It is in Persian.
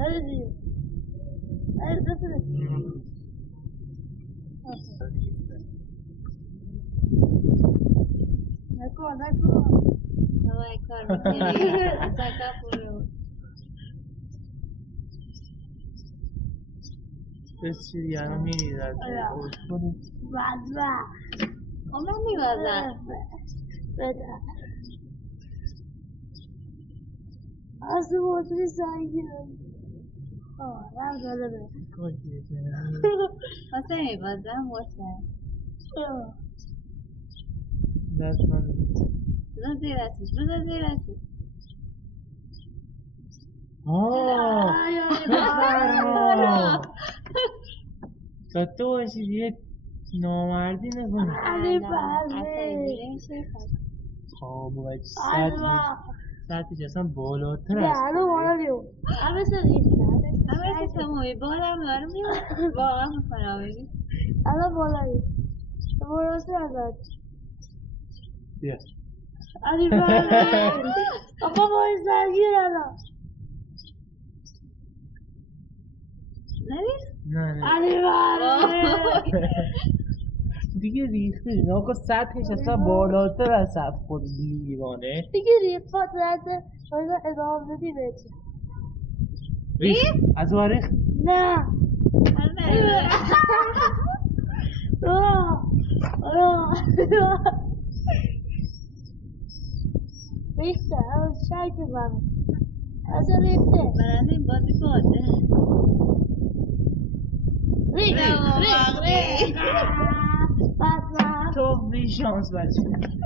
هذه نکن هوای کار میکنی زکا برو بس چی دیگه الان میرید از خوش کنید من میبازم بده از موتوری سنگیرم رم داده به واسه میبازم واسه دست من بذار زیر اسیش بذار زیر اسیش بفرما تا تو باشید یه نامردی نکنه علی بله باید سطحش اصلا بالاتر نه است الان بالا نیو همه همه تمامی بالم داره میاد واقعا میکنه بگی الان بالا نیو براسه ازد بیا علی بله آقا باید سنگیر الان نه علی بله دیگه ریخته آقا سطحش اصلا بالاتر از سطح خود دیوانه دیگه ریخت درسته باید ادامه بدی بهت ریخت از اون ریخت نه ریخته از شرک بزنم از ریخته برنده این بازی باده ریخت ریخت تو بی شانس بچه